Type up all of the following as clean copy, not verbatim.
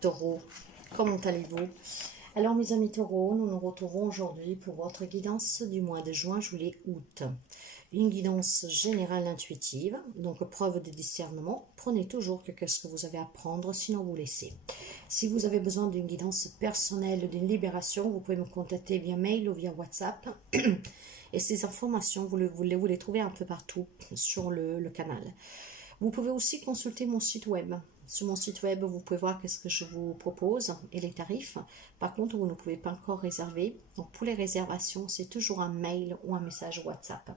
Taureau, comment allez-vous? Alors mes amis taureaux, nous nous retrouvons aujourd'hui pour votre guidance du mois de juin, juillet, août. Une guidance générale intuitive, donc preuve de discernement. Prenez toujours qu'est-ce que vous avez à prendre, sinon vous laissez. Si vous avez besoin d'une guidance personnelle, d'une libération, vous pouvez me contacter via mail ou via WhatsApp. Et ces informations, vous les trouvez un peu partout sur le canal. Vous pouvez aussi consulter mon site web. Sur mon site web, vous pouvez voir ce que je vous propose et les tarifs. Par contre, vous ne pouvez pas encore réserver. Donc, pour les réservations, c'est toujours un mail ou un message WhatsApp.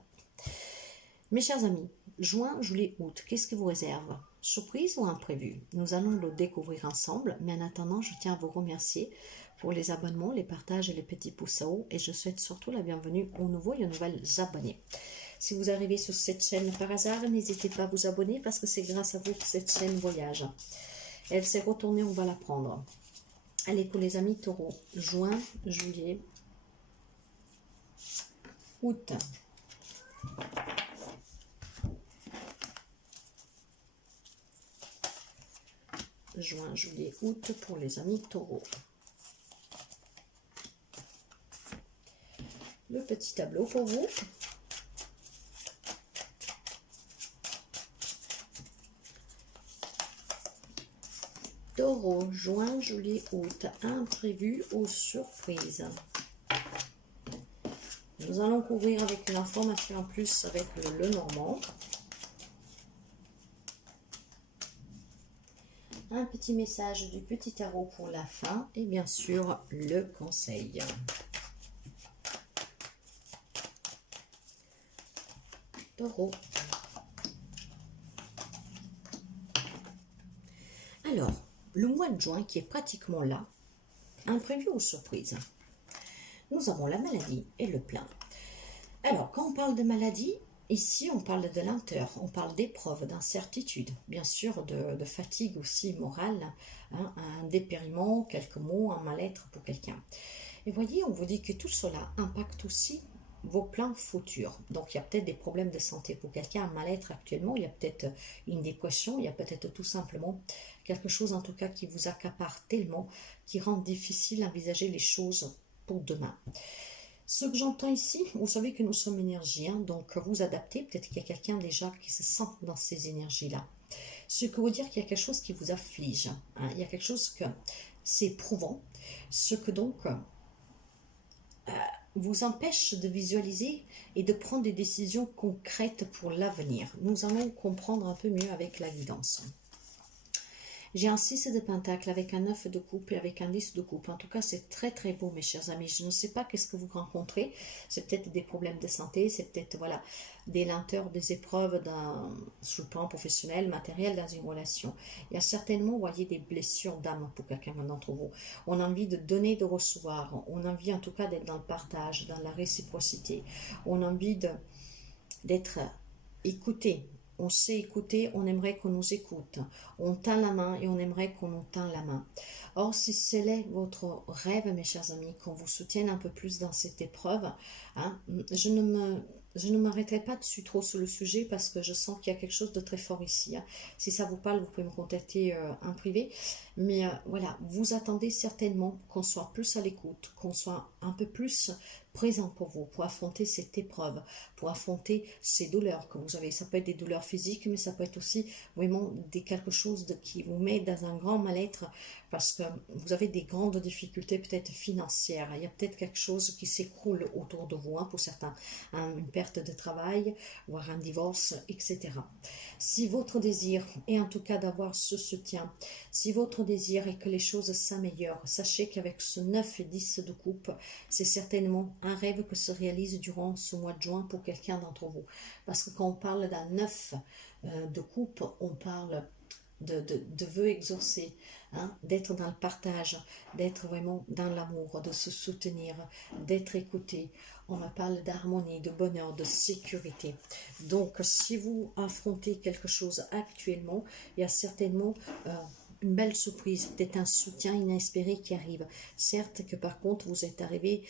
Mes chers amis, juin, juillet, août, qu'est-ce qui vous réserve? Surprise ou imprévu? Nous allons le découvrir ensemble, mais en attendant, je tiens à vous remercier pour les abonnements, les partages et les petits pouces à haut. Et je souhaite surtout la bienvenue aux nouveaux et aux nouvelles abonnés. Si vous arrivez sur cette chaîne par hasard, n'hésitez pas à vous abonner parce que c'est grâce à vous que cette chaîne voyage. Elle s'est retournée, on va la prendre. Allez, pour les amis taureaux, juin, juillet, août. Juin, juillet, août pour les amis taureaux. Le petit tableau pour vous. Taureau, juin, juillet, août, imprévu ou surprise. Nous allons couvrir avec une information en plus avec le Normand. Un petit message du petit tarot pour la fin et bien sûr le conseil. Taureau. Alors, le mois de juin qui est pratiquement là, imprévu ou surprise. Nous avons la maladie et le plein. Alors, quand on parle de maladie, ici on parle de lenteur, on parle d'épreuve, d'incertitude, bien sûr de fatigue aussi morale, hein, un dépériment, quelques mots, un mal-être pour quelqu'un. Et voyez, on vous dit que tout cela impacte aussi vos plans futurs. Donc il y a peut-être des problèmes de santé pour quelqu'un, un mal-être actuellement, il y a peut-être une dépression, il y a peut-être tout simplement quelque chose en tout cas qui vous accapare tellement, qui rend difficile d'envisager les choses pour demain. Ce que j'entends ici, vous savez que nous sommes énergie, hein, donc vous adaptez, peut-être qu'il y a quelqu'un déjà qui se sent dans ces énergies-là. Ce que veut dire qu'il y a quelque chose qui vous afflige, hein, il y a quelque chose que c'est éprouvant, ce que donc vous empêche de visualiser et de prendre des décisions concrètes pour l'avenir. Nous allons comprendre un peu mieux avec la guidance. J'ai un 6 de pentacle avec un 9 de coupe et avec un 10 de coupe. En tout cas, c'est très très beau mes chers amis. Je ne sais pas qu'est-ce que vous rencontrez. C'est peut-être des problèmes de santé, c'est peut-être voilà, des lenteurs, des épreuves sur le plan professionnel, matériel dans une relation. Il y a certainement, vous voyez, des blessures d'âme pour quelqu'un d'entre vous. On a envie de donner, de recevoir. On a envie en tout cas d'être dans le partage, dans la réciprocité. On a envie d'être écouté. On sait écouter, on aimerait qu'on nous écoute. On tend la main et on aimerait qu'on nous tend la main. Or, si c'est votre rêve, mes chers amis, qu'on vous soutienne un peu plus dans cette épreuve, hein, je ne m'arrêterai pas dessus trop sur le sujet parce que je sens qu'il y a quelque chose de très fort ici. Hein. Si ça vous parle, vous pouvez me contacter en privé. Mais voilà, vous attendez certainement qu'on soit plus à l'écoute, qu'on soit un peu plus présent pour vous, pour affronter cette épreuve, pour affronter ces douleurs que vous avez. Ça peut être des douleurs physiques, mais ça peut être aussi vraiment quelque chose qui vous met dans un grand mal-être parce que vous avez des grandes difficultés peut-être financières. Il y a peut-être quelque chose qui s'écroule autour de vous, hein, pour certains, hein, une perte de travail, voire un divorce, etc. Si votre désir est en tout cas d'avoir ce soutien, si votre désir est que les choses s'améliorent, sachez qu'avec ce 9 et 10 de coupe, c'est certainement un rêve que se réalise durant ce mois de juin pour quelqu'un d'entre vous. Parce que quand on parle d'un 9 de coupe, on parle de vœux exaucés, hein, d'être dans le partage, d'être vraiment dans l'amour, de se soutenir, d'être écouté. On me parle d'harmonie, de bonheur, de sécurité. Donc, si vous affrontez quelque chose actuellement, il y a certainement une belle surprise, peut-être un soutien inespéré qui arrive. Certes que par contre, vous êtes arrivé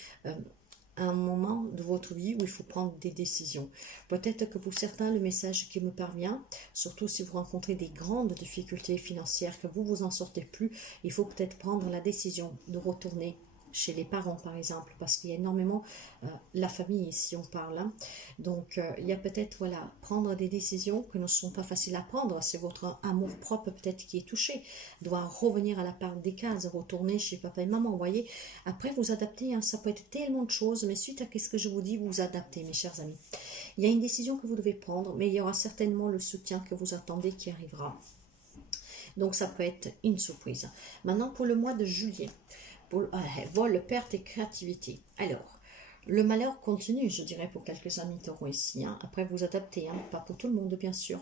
un moment de votre vie où il faut prendre des décisions. Peut-être que pour certains, le message qui me parvient, surtout si vous rencontrez des grandes difficultés financières, que vous vous en sortez plus, il faut peut-être prendre la décision de retourner chez les parents par exemple, parce qu'il y a énormément la famille ici on parle, hein. Donc il y a peut-être voilà, prendre des décisions qui ne sont pas faciles à prendre, c'est votre amour propre peut-être qui est touché, doit revenir à la part des cases, retourner chez papa et maman, vous voyez, après vous adapter, hein, ça peut être tellement de choses, mais suite à ce que je vous dis, vous vous adaptez mes chers amis. Il y a une décision que vous devez prendre, mais il y aura certainement le soutien que vous attendez qui arrivera. Donc ça peut être une surprise. Maintenant pour le mois de juillet, pour vol, perte et créativité. Alors, le malheur continue, je dirais, pour quelques amis taureaux ici. Hein. Après, vous adaptez, hein, pas pour tout le monde, bien sûr.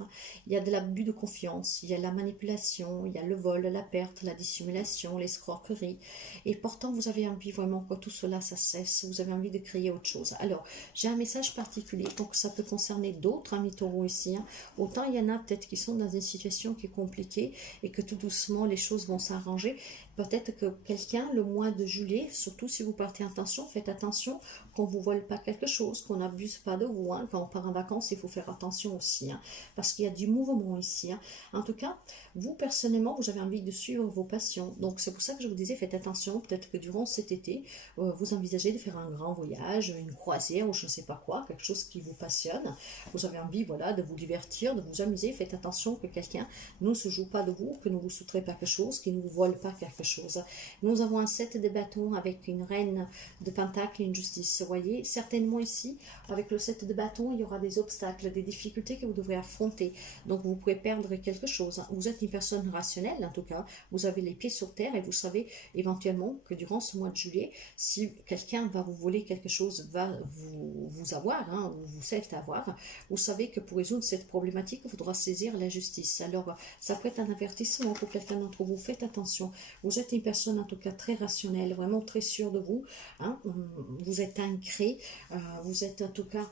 Il y a de l'abus de confiance, il y a la manipulation, il y a le vol, la perte, la dissimulation, l'escroquerie. Et pourtant, vous avez envie vraiment que tout cela, ça cesse. Vous avez envie de créer autre chose. Alors, j'ai un message particulier, donc ça peut concerner d'autres amis taureaux ici. Hein. Autant il y en a peut-être qui sont dans une situation qui est compliquée et que tout doucement, les choses vont s'arranger. Peut-être que quelqu'un, le mois de juillet, surtout si vous partez en tension, faites attention qu'on ne vous vole pas quelque chose, qu'on n'abuse pas de vous. Hein. Quand on part en vacances, il faut faire attention aussi, hein, parce qu'il y a du mouvement ici. Hein. En tout cas, vous, personnellement, vous avez envie de suivre vos passions. Donc, c'est pour ça que je vous disais, faites attention. Peut-être que durant cet été, vous envisagez de faire un grand voyage, une croisière ou je ne sais pas quoi, quelque chose qui vous passionne. Vous avez envie, voilà, de vous divertir, de vous amuser. Faites attention que quelqu'un ne se joue pas de vous, que ne vous soustraie pas quelque chose, qu'il ne vous vole pas quelque chose. Nous avons un 7 de bâtons avec une reine de pentacle et une justice. Vous voyez, certainement ici, avec le 7 de bâtons, il y aura des obstacles, des difficultés que vous devrez affronter. Donc, vous pouvez perdre quelque chose. Vous êtes une personne rationnelle, en tout cas. Vous avez les pieds sur terre et vous savez éventuellement que durant ce mois de juillet, si quelqu'un va vous voler quelque chose, va vous avoir, hein, ou vous faites avoir, vous savez que pour résoudre cette problématique, il faudra saisir la justice. Alors, ça peut être un avertissement pour quelqu'un d'entre vous. Faites attention. Vous êtes une personne, en tout cas, très rationnelle, vraiment très sûre de vous. Hein. Vous êtes ancré. Vous êtes, en tout cas,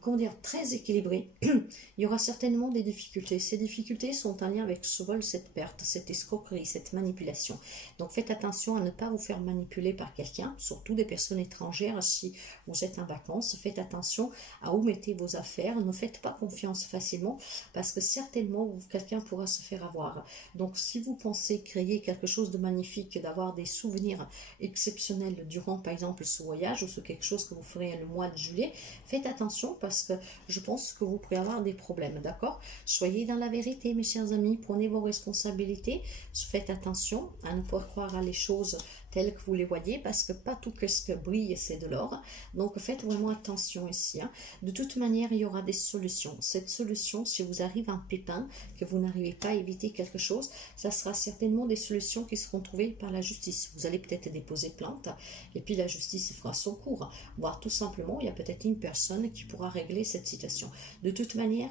comment dire, très équilibré. Il y aura certainement des difficultés. Ces difficultés sont en lien avec ce vol, cette perte, cette escroquerie, cette manipulation. Donc, faites attention à ne pas vous faire manipuler par quelqu'un, surtout des personnes étrangères. Si vous êtes en vacances, faites attention à où mettez vos affaires. Ne faites pas confiance facilement parce que certainement, quelqu'un pourra se faire avoir. Donc, si vous pensez créer quelque chose de magnifique, d'avoir des souvenirs exceptionnels durant, par exemple, ce voyage ou ce quelque chose que vous ferez le mois de juillet, faites attention parce que je pense que vous pourrez avoir des problèmes, d'accord? Soyez dans la vérité, mes chers amis, prenez vos responsabilités, faites attention à ne pas croire à les choses telles que vous les voyez, parce que pas tout ce que brille, c'est de l'or. Donc, faites vraiment attention ici. Hein. De toute manière, il y aura des solutions. Cette solution, si vous arrivez un pépin, que vous n'arrivez pas à éviter quelque chose, ça sera certainement des solutions qui seront trouvées par la justice. Vous allez peut-être déposer plainte, et puis la justice fera son cours. Voire tout simplement, il y a peut-être une personne qui pourra régler cette situation. De toute manière,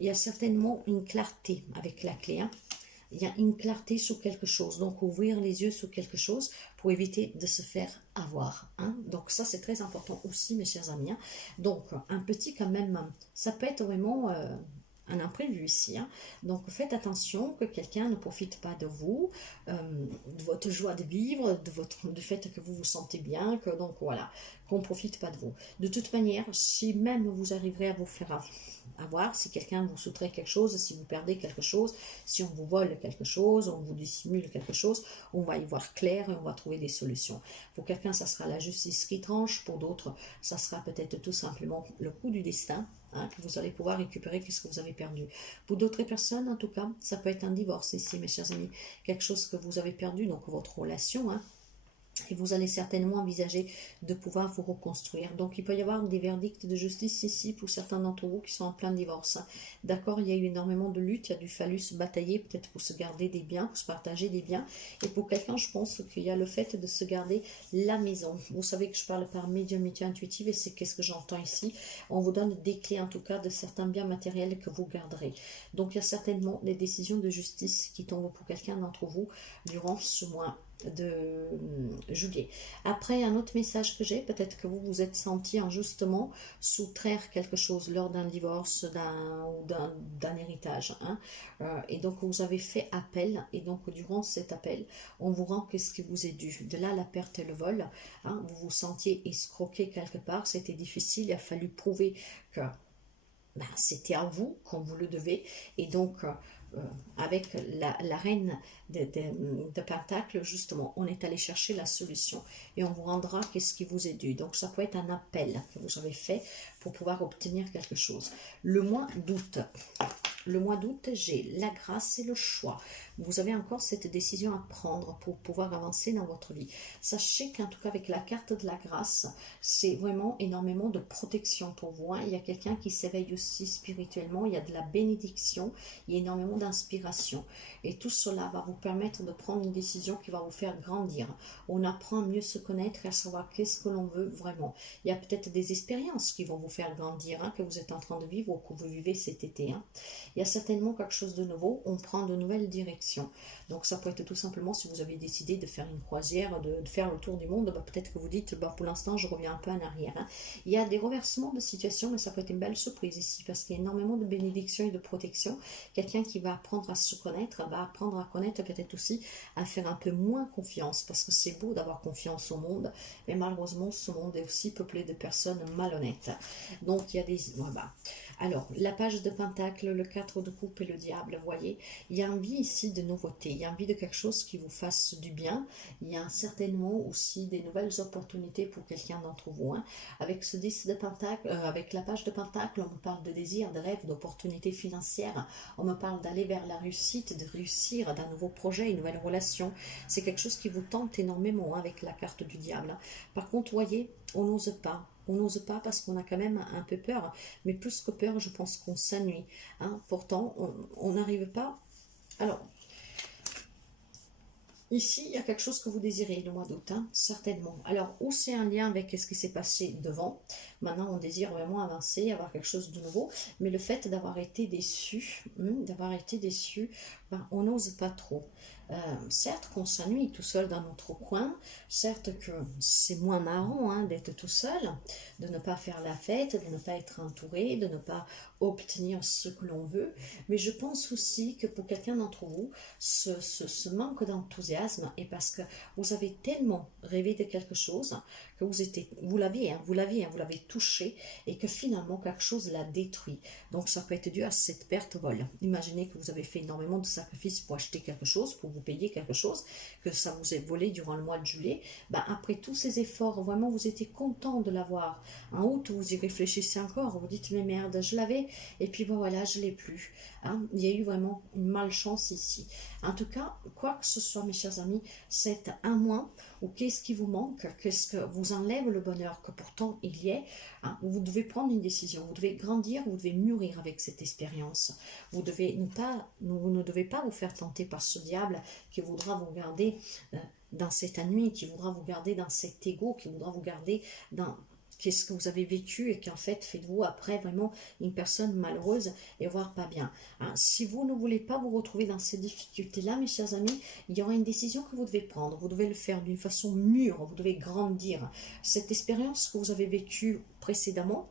il y a certainement une clarté avec la clé. Hein. Il y a une clarté sur quelque chose. Donc, ouvrir les yeux sur quelque chose pour éviter de se faire avoir. Hein. Donc, ça, c'est très important aussi, mes chers amis. Hein. Donc, un petit quand même, ça peut être vraiment un imprévu ici. Hein. Donc, faites attention que quelqu'un ne profite pas de vous, de votre joie de vivre, du fait que vous vous sentez bien, que donc voilà, qu'on ne profite pas de vous. De toute manière, si même vous arriverez à vous faire avoir, si quelqu'un vous soustrait quelque chose, si vous perdez quelque chose, si on vous vole quelque chose, on vous dissimule quelque chose, on va y voir clair et on va trouver des solutions. Pour quelqu'un, ça sera la justice qui tranche, pour d'autres, ça sera peut-être tout simplement le coup du destin, hein, que vous allez pouvoir récupérer ce que vous avez perdu. Pour d'autres personnes, en tout cas, ça peut être un divorce ici, mes chers amis, quelque chose que vous avez perdu, donc votre relation, hein, et vous allez certainement envisager de pouvoir vous reconstruire. Donc, il peut y avoir des verdicts de justice ici pour certains d'entre vous qui sont en plein divorce. D'accord, il y a eu énormément de luttes, il a dû fallu se batailler peut-être pour se garder des biens, pour se partager des biens. Et pour quelqu'un, je pense qu'il y a le fait de se garder la maison. Vous savez que je parle par médiumnité intuitive et c'est qu'est-ce que j'entends ici. On vous donne des clés en tout cas de certains biens matériels que vous garderez. Donc, il y a certainement des décisions de justice qui tombent pour quelqu'un d'entre vous durant ce mois juillet. Après, un autre message que j'ai, peut-être que vous vous êtes senti injustement soustraire quelque chose lors d'un divorce ou d'un héritage. Hein. Et donc, vous avez fait appel, et donc, durant cet appel, on vous rend ce qui vous est dû. De là, la perte et le vol. Hein. Vous vous sentiez escroqué quelque part, c'était difficile, il a fallu prouver que c'était à vous qu'on vous le devait. Et donc, avec la reine de Pentacle, justement, on est allé chercher la solution et on vous rendra ce qui vous est dû. Donc, ça peut être un appel que vous avez fait pour pouvoir obtenir quelque chose. Le mois d'août. Le mois d'août, j'ai la grâce et le choix. Vous avez encore cette décision à prendre pour pouvoir avancer dans votre vie. Sachez qu'en tout cas avec la carte de la grâce, c'est vraiment énormément de protection pour vous. Hein. Il y a quelqu'un qui s'éveille aussi spirituellement, il y a de la bénédiction, il y a énormément d'inspiration. Et tout cela va vous permettre de prendre une décision qui va vous faire grandir. On apprend à mieux se connaître et à savoir qu'est-ce que l'on veut vraiment. Il y a peut-être des expériences qui vont vous faire grandir, hein, que vous êtes en train de vivre ou que vous vivez cet été. Hein. Il y a certainement quelque chose de nouveau, on prend de nouvelles directions. Donc ça peut être tout simplement si vous avez décidé de faire une croisière, de faire le tour du monde, peut-être que vous dites pour l'instant je reviens un peu en arrière. Hein. Il y a des reversements de situation, mais ça peut être une belle surprise ici parce qu'il y a énormément de bénédictions et de protection. Quelqu'un qui va apprendre à se connaître, va apprendre à connaître peut-être aussi à faire un peu moins confiance parce que c'est beau d'avoir confiance au monde, mais malheureusement ce monde est aussi peuplé de personnes malhonnêtes. Donc il y a des... Voilà. Alors, la page de Pentacle, le 4 de coupe et le diable, vous voyez, il y a envie ici de nouveauté, il y a envie de quelque chose qui vous fasse du bien, il y a certainement aussi des nouvelles opportunités pour quelqu'un d'entre vous. Hein. Avec ce 10 de Pentacle, avec la page de Pentacle, on me parle de désir, de rêve, d'opportunités financières, on me parle d'aller vers la réussite, de réussir d'un nouveau projet, une nouvelle relation. C'est quelque chose qui vous tente énormément hein, avec la carte du diable. Par contre, vous voyez, on n'ose pas. On n'ose pas parce qu'on a quand même un peu peur. Mais plus que peur, je pense qu'on s'ennuie. Hein. Pourtant, on n'arrive pas... Alors, ici, il y a quelque chose que vous désirez le mois d'août, hein, certainement. Alors, ou c'est un lien avec ce qui s'est passé devant. Maintenant, on désire vraiment avancer, avoir quelque chose de nouveau. Mais le fait d'avoir été déçu, on n'ose pas trop. Certes qu'on s'ennuie tout seul dans notre coin, certes que c'est moins marrant hein, d'être tout seul, de ne pas faire la fête, de ne pas être entouré, de ne pas obtenir ce que l'on veut, mais je pense aussi que pour quelqu'un d'entre vous, ce manque d'enthousiasme est parce que vous avez tellement rêvé de quelque chose que vous l'avez touché et que finalement quelque chose l'a détruit. Donc ça peut être dû à cette perte vol. Imaginez que vous avez fait énormément de sacrifices pour acheter quelque chose, pour vous payer quelque chose, que ça vous est volé durant le mois de juillet. Après tous ces efforts, vraiment vous étiez content de l'avoir. En août, vous y réfléchissez encore, vous dites mais merde, je l'avais et puis voilà, je l'ai plus. Hein. Il y a eu vraiment une malchance ici. En tout cas, quoi que ce soit mes chers amis, c'est un mois ou qu'est-ce qui vous manque, qu'est-ce que vous enlève le bonheur que pourtant il y est. Hein. Vous devez prendre une décision, vous devez grandir, vous devez mûrir avec cette expérience. Vous ne devez pas vous faire tenter par ce diable qui voudra vous garder dans cette nuit, qui voudra vous garder dans cet ego, qui voudra vous garder dans qu'est-ce que vous avez vécu et qu'en fait faites-vous après vraiment une personne malheureuse et voire pas bien. Hein. Si vous ne voulez pas vous retrouver dans ces difficultés-là, mes chers amis, il y aura une décision que vous devez prendre. Vous devez le faire d'une façon mûre, vous devez grandir. Cette expérience que vous avez vécue précédemment,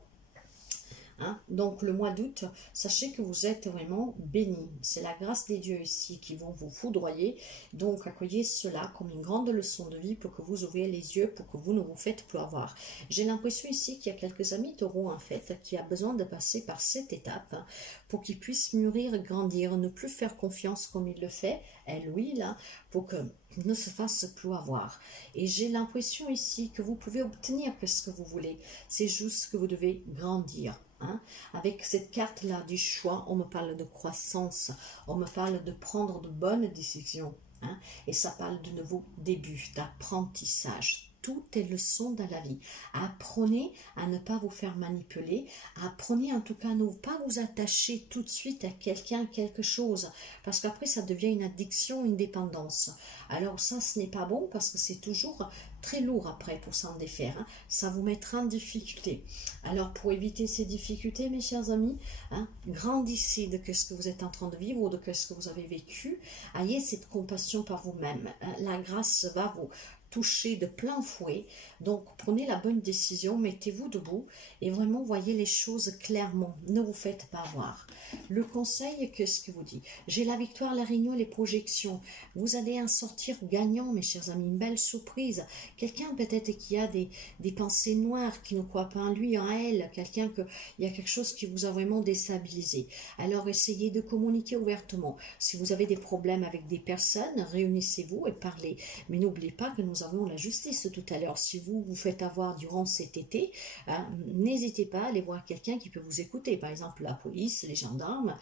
hein, donc le mois d'août, sachez que vous êtes vraiment bénis. C'est la grâce des dieux ici qui vont vous foudroyer. Donc accueillez cela comme une grande leçon de vie pour que vous ouvriez les yeux, pour que vous ne vous faites plus avoir. J'ai l'impression ici qu'il y a quelques amis taureaux en fait qui a besoin de passer par cette étape hein, pour qu'ils puissent mûrir, grandir, ne plus faire confiance comme il le fait, elle oui là, pour que ne se fasse plus avoir. Et j'ai l'impression ici que vous pouvez obtenir ce que vous voulez. C'est juste que vous devez grandir. Hein. Avec cette carte-là du choix, on me parle de croissance, on me parle de prendre de bonnes décisions. Hein. Et ça parle de nouveaux débuts, d'apprentissage. tout est leçon dans la vie. Apprenez à ne pas vous faire manipuler. Apprenez en tout cas à ne pas vous attacher tout de suite à quelqu'un, quelque chose. Parce qu'après, ça devient une addiction, une dépendance. Alors ça, ce n'est pas bon parce que c'est toujours très lourd après pour s'en défaire. Hein. Ça vous mettra en difficulté. Alors pour éviter ces difficultés, mes chers amis, hein, grandissez de ce que vous êtes en train de vivre ou de ce que vous avez vécu. Ayez cette compassion par vous-même. La grâce va vous toucher de plein fouet. Donc prenez la bonne décision, mettez-vous debout et vraiment voyez les choses clairement. Ne vous faites pas avoir. Le conseil, qu'est-ce que vous dit? J'ai la victoire, la réunion, les projections. Vous allez en sortir gagnant, mes chers amis. Une belle surprise. Quelqu'un peut-être qui a des pensées noires, qui ne croit pas en lui, en elle. Quelqu'un il y a quelque chose qui vous a vraiment déstabilisé. Alors essayez de communiquer ouvertement. Si vous avez des problèmes avec des personnes, réunissez-vous et parlez. Mais n'oubliez pas que nous avons la justice tout à l'heure. Si vous vous faites avoir durant cet été, hein, n'hésitez pas à aller voir quelqu'un qui peut vous écouter. Par exemple, la police, les gendarmes.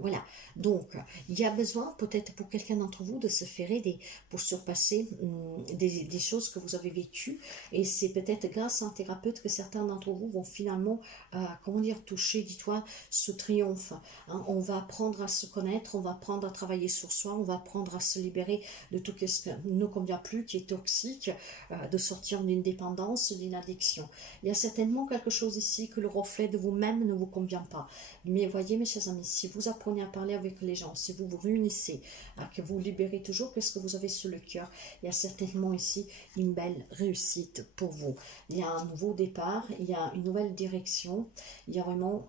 Voilà. Donc, il y a besoin peut-être pour quelqu'un d'entre vous de se faire aider pour surpasser des choses que vous avez vécues. Et c'est peut-être grâce à un thérapeute que certains d'entre vous vont finalement, comment dire, toucher, dis-toi, ce triomphe. Hein. On va apprendre à se connaître, on va apprendre à travailler sur soi, on va apprendre à se libérer de tout ce qui ne nous convient plus, qui est toxique, de sortir d'une dépendance, d'une addiction. Il y a certainement quelque chose ici que le reflet de vous-même ne vous convient pas. Mais voyez, mes chers amis, si vous apprenez à parler avec les gens, si vous vous réunissez, que vous libérez toujours ce que vous avez sur le cœur, il y a certainement ici une belle réussite pour vous. Il y a un nouveau départ, il y a une nouvelle direction, il y a vraiment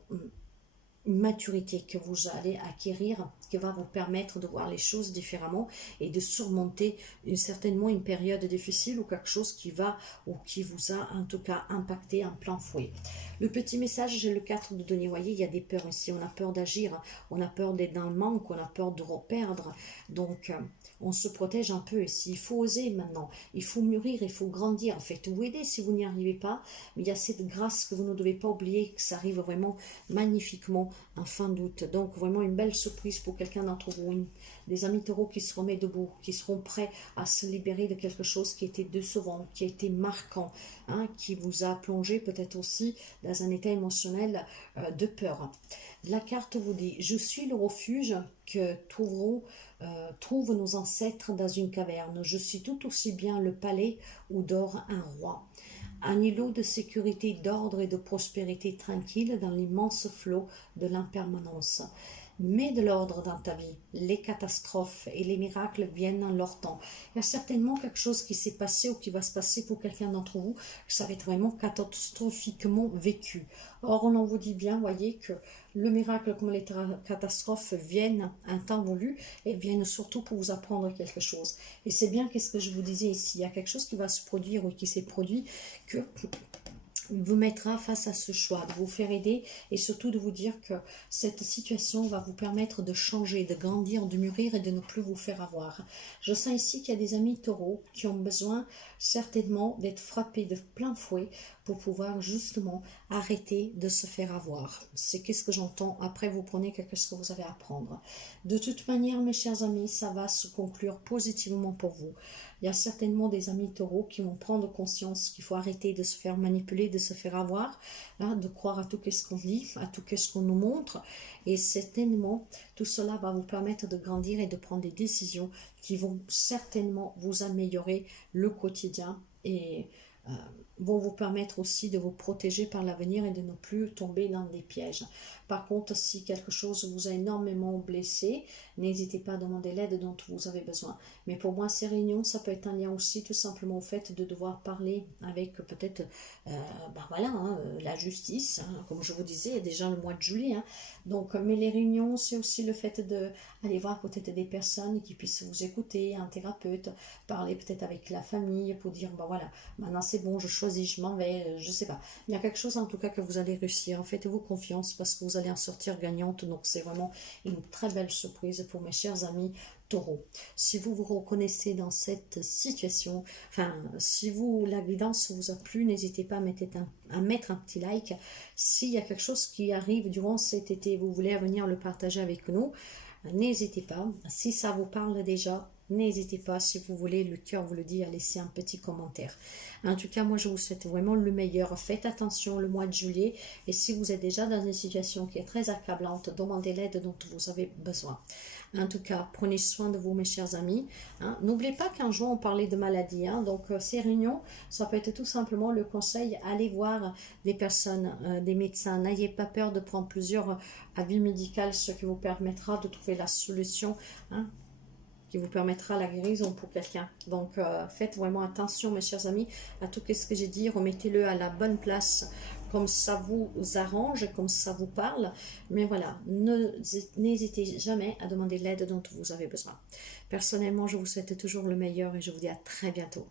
une maturité que vous allez acquérir qui va vous permettre de voir les choses différemment et de surmonter certainement une période difficile ou quelque chose qui va ou qui vous a en tout cas impacté en plein fouet. Le petit message, j'ai le 4 de denier. Vous voyez, il y a des peurs ici. On a peur d'agir, on a peur d'être dans le manque, on a peur de reperdre. Donc, on se protège un peu ici. Il faut oser maintenant. Il faut mûrir, il faut grandir. En fait, vous aidez si vous n'y arrivez pas. Mais il y a cette grâce que vous ne devez pas oublier, que ça arrive vraiment magnifiquement en fin d'août. Donc, vraiment une belle surprise pour quelqu'un d'entre vous. Des amis taureaux qui se remettent debout, qui seront prêts à se libérer de quelque chose qui était décevant, qui a été marquant, hein, qui vous a plongé peut-être aussi dans un état émotionnel de peur. La carte vous dit, je suis le refuge que trouvent nos ancêtres dans une caverne. Je suis tout aussi bien le palais où dort un roi. Un îlot de sécurité, d'ordre et de prospérité tranquille dans l'immense flot de l'impermanence. Mets de l'ordre dans ta vie. Les catastrophes et les miracles viennent en leur temps. Il y a certainement quelque chose qui s'est passé ou qui va se passer pour quelqu'un d'entre vous. Ça va être vraiment catastrophiquement vécu. Or, on en vous dit bien, voyez, que le miracle comme les catastrophes viennent un temps voulu et viennent surtout pour vous apprendre quelque chose. Et c'est bien qu'est-ce que je vous disais ici. Il y a quelque chose qui va se produire ou qui s'est produit que vous mettra face à ce choix, de vous faire aider et surtout de vous dire que cette situation va vous permettre de changer, de grandir, de mûrir et de ne plus vous faire avoir. Je sens ici qu'il y a des amis taureaux qui ont besoin certainement d'être frappés de plein fouet pour pouvoir justement arrêter de se faire avoir. C'est qu'est-ce que j'entends. Après, vous prenez ce que vous avez à prendre. De toute manière, mes chers amis, ça va se conclure positivement pour vous. Il y a certainement des amis taureaux qui vont prendre conscience qu'il faut arrêter de se faire manipuler, de se faire avoir, hein, de croire à tout ce qu'on dit, à tout ce qu'on nous montre. Et certainement, tout cela va vous permettre de grandir et de prendre des décisions qui vont certainement vous améliorer le quotidien et vont vous permettre aussi de vous protéger par l'avenir et de ne plus tomber dans des pièges. Par contre, si quelque chose vous a énormément blessé, n'hésitez pas à demander l'aide dont vous avez besoin. Mais pour moi, ces réunions, ça peut être un lien aussi tout simplement au fait de devoir parler avec peut-être voilà, hein, la justice. Hein, comme je vous disais, il y a déjà le mois de juillet. Hein. Donc, mais les réunions, c'est aussi le fait d'aller voir peut-être des personnes qui puissent vous écouter, un thérapeute, parler peut-être avec la famille pour dire, voilà, maintenant c'est bon, je choisis, je m'en vais, je sais pas. Il y a quelque chose en tout cas que vous allez réussir. Faites-vous confiance parce que vous allez en sortir gagnante. Donc c'est vraiment une très belle surprise pour mes chers amis taureaux. Si vous vous reconnaissez dans cette situation, si la guidance vous a plu, n'hésitez pas à mettre un petit like. S'il y a quelque chose qui arrive durant cet été, vous voulez venir le partager avec nous, n'hésitez pas. Si ça vous parle déjà, n'hésitez pas, si vous voulez, le cœur vous le dit, à laisser un petit commentaire. En tout cas, moi, je vous souhaite vraiment le meilleur. Faites attention le mois de juillet. Et si vous êtes déjà dans une situation qui est très accablante, demandez l'aide dont vous avez besoin. En tout cas, prenez soin de vous, mes chers amis. Hein. N'oubliez pas qu'un jour, on parlait de maladie. Hein. Donc, ces réunions, ça peut être tout simplement le conseil. Allez voir des personnes, des médecins. N'ayez pas peur de prendre plusieurs avis médicaux, ce qui vous permettra de trouver la solution, hein, qui vous permettra la guérison pour quelqu'un. Donc, faites vraiment attention, mes chers amis, à tout ce que j'ai dit. Remettez-le à la bonne place, comme ça vous arrange, comme ça vous parle. Mais voilà, n'hésitez jamais à demander l'aide dont vous avez besoin. Personnellement, je vous souhaite toujours le meilleur et je vous dis à très bientôt.